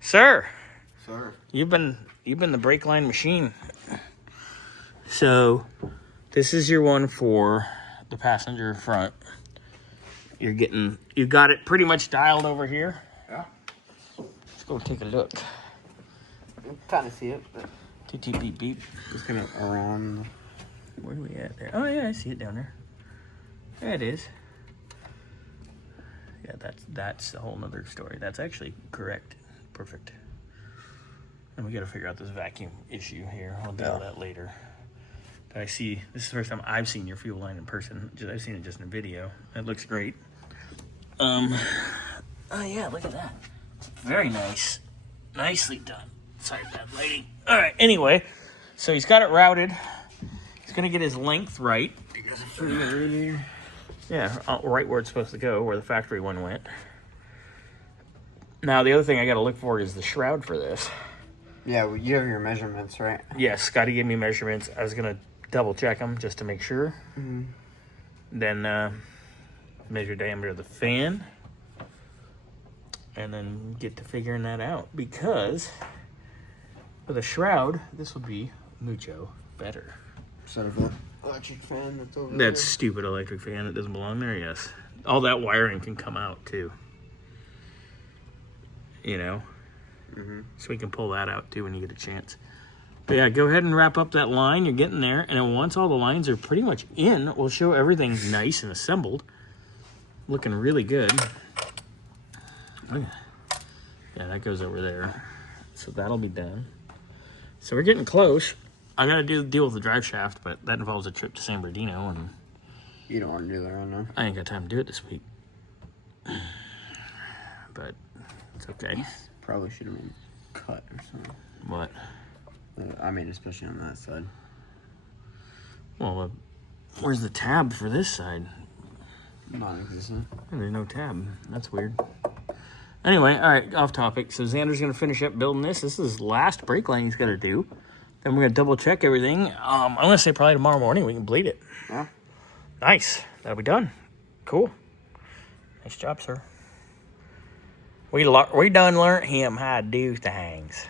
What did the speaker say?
Sir. Sir. You've been the brake line machine. So, this is your one for the passenger front. You got it pretty much dialed over here. Yeah. Let's go take a look. You kind of see it, but TT beep beep. just kind of around. Where are we at there? Oh yeah, I see it down there. There it is. Yeah, that's a whole nother story. That's actually correct. Perfect. And we got to figure out this vacuum issue here. I'll deal with that later. But this is the first time I've seen your fuel line in person. I've seen it just in a video. It looks great. Oh yeah, look at that. Very nice. Nicely done. Sorry, bad lighting. All right, anyway. So he's got it routed. He's going to get his length right. Yeah, right where it's supposed to go, where the factory one went. Now, the other thing I got to look for is the shroud for this. Yeah, well, you have your measurements, right? Yes, Scotty gave me measurements. I was going to double check them just to make sure. Mm-hmm. Then measure diameter of the fan. And then get to figuring that out. Because with a shroud, this would be mucho better. Instead of an electric fan that's over That stupid electric fan that doesn't belong there, yes. All that wiring can come out, too. You know? Mm-hmm. So we can pull that out, too, when you get a chance. But yeah, go ahead and wrap up that line. You're getting there. And then once all the lines are pretty much in, we'll show everything nice and assembled. Looking really good. Oh, yeah, that goes over there. So that'll be done. So we're getting close. I got to deal with the drive shaft, but that involves a trip to San Bernardino, and You don't want to do that right now. I ain't got time to do it this week. But it's okay. Probably should have been cut or something. What? I mean, especially on that side. Well, where's the tab for this side? Non-existent. There's no tab. That's weird. Anyway, all right, off topic. So Xander's going to finish up building this. This is his last brake line he's got to do. Then we're going to double check everything. I'm going to say probably tomorrow morning we can bleed it. Yeah. Nice. That'll be done. Cool. Nice job, sir. We done learned him how to do things.